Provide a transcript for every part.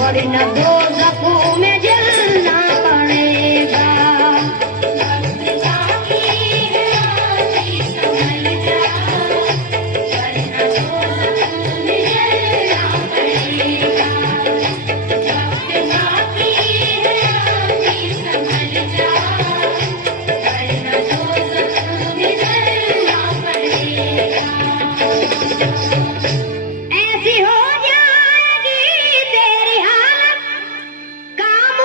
वरना दोज़ख में जलना पड़ेगा। ऐसी हो जाएगी तेरी हालत, काम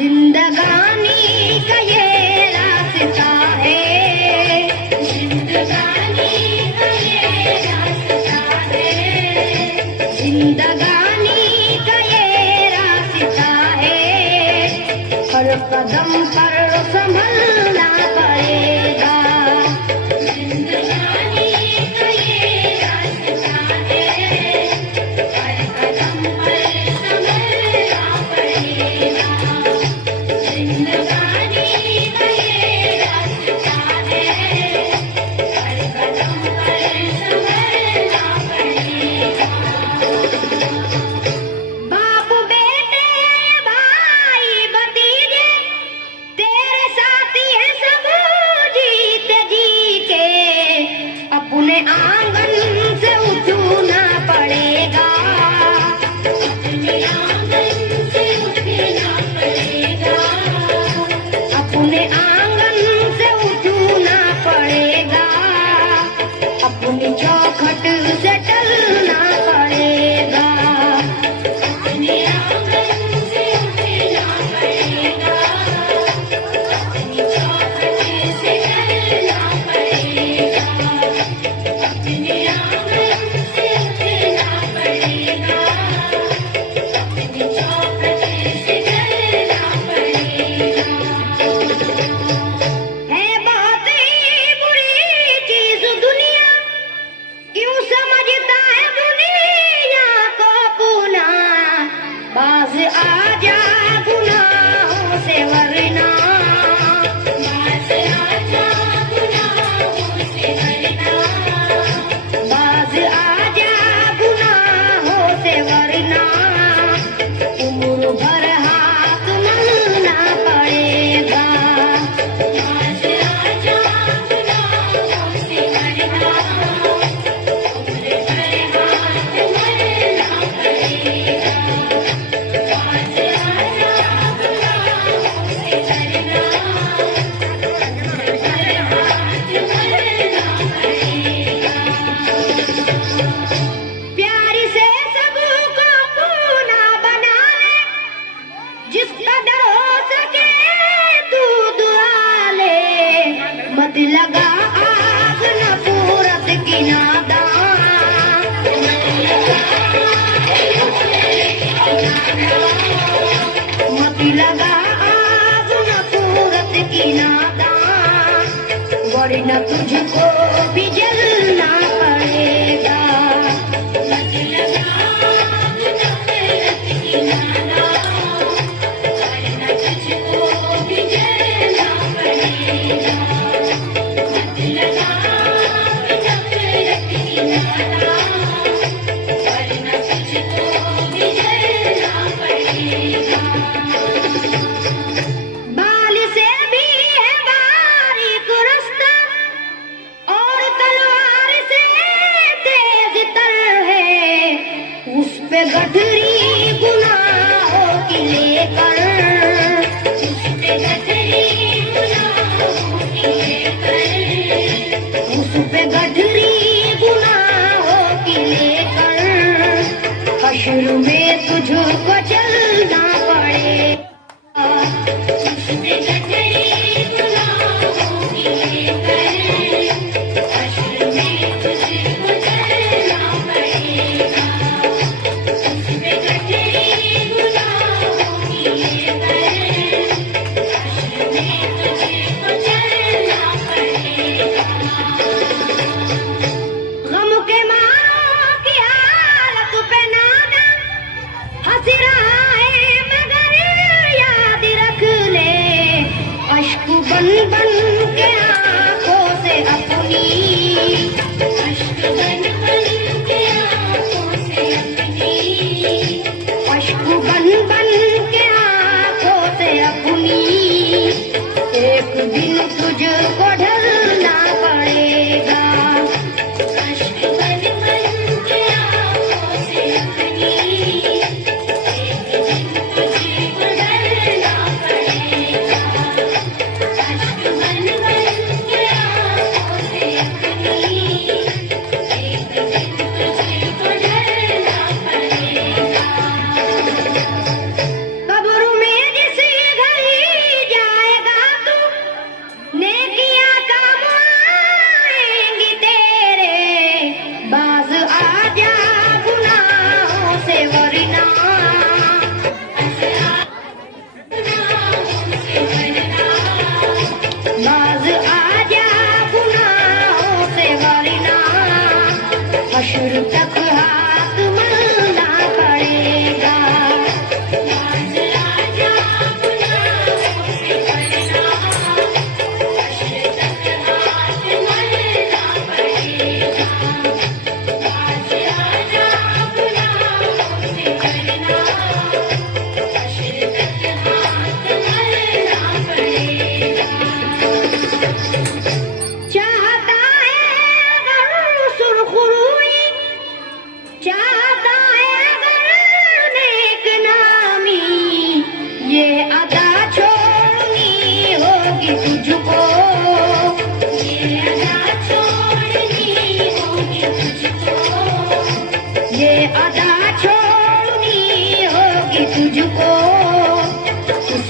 जिंदगानी का ये रास्ता है, जिंदगानी का ये रास्ता है, जिंदगानी का ये रास्ता है, हर कदम पर संभलना पड़ेगा, जिंदगानी का ये रास्ता है, हर कदम पर संभलना पड़ेगा, जिंदगानी का ये रास्ता है, हर कदम पर संभलना पड़ेगा। बाप बेटे भाई भतीजे तेरे साथी हैं सब जीत जी के, अपने आंगन से उठना पड़ेगा, अपने आंगन से उठना पड़ेगा, अपने आंगन से उठना पड़ेगा, अपनी चौखट से टलना पड़ेगा, अपने आंगन से उठना पड़ेगा, अपनी चौखट से टलना पड़ेगा, अपने आंगन से उठना पड़ेगा, अपनी चौखट से टलना पड़ेगा। है बहुत ही बुरी चीज दुनिया, क्यों समझता है दुनिया को पुना, बाज आजा गुनाहों से वरना, बाज आजा गुनाहों से वरना, बाज आजा गुनाहों से वरना, उम्र भर हाथ मलना पड़ेगा, बाज आजा गुनाहों से वरना, उम्र भर हाथ मलना पड़ेगा, बाज आजा गुनाहों से वरना, उम्र भर हाथ मलना पड़ेगा। प्यारी से सबको पूना बना ले, जिस कदर हो सके तू दुआ ले, मत लगा आग नफरत की नादान, मत लगा आग नफरत की नादान, वरना तुझको भी जलना पड़ेगा, मत लगा आग नफरत की नादान, वरना तुझको भी जलना पड़ेगा, मत लगा आग नफरत की नादान, वरना तुझको भी जलना पड़ेगा। बाल से भी है बारीक रास्ता, और तलवार से तेज तर है, उस पे गठरी गुनाहों की लेकर, उस पे गठरी गुनाहों की लेकर, उस पे गठरी गुनाहों की लेकर, हश्र में तुझको चलना पड़ेगा, उस पे गठरी गुनाहों की लेकर, हश्र में तुझको चलना पड़ेगा, उस पे गठरी गुनाहों की लेकर, हश्र में तुझको चलना पड़ेगा। गम के मारों की हालत पे नादा हंस रहा है, मगर याद रख ले, अश्क बन बन के आंखों से अपनी, अश्क बन बन के आंखों से अपनी, अश्क बन बन के आंखों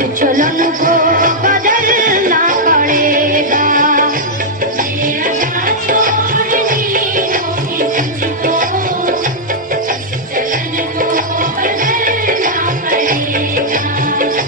चलन को बदलना पड़ेगा। मेरा छोड़नी होगी तुझको, चलन को बदलना पड़ेगा।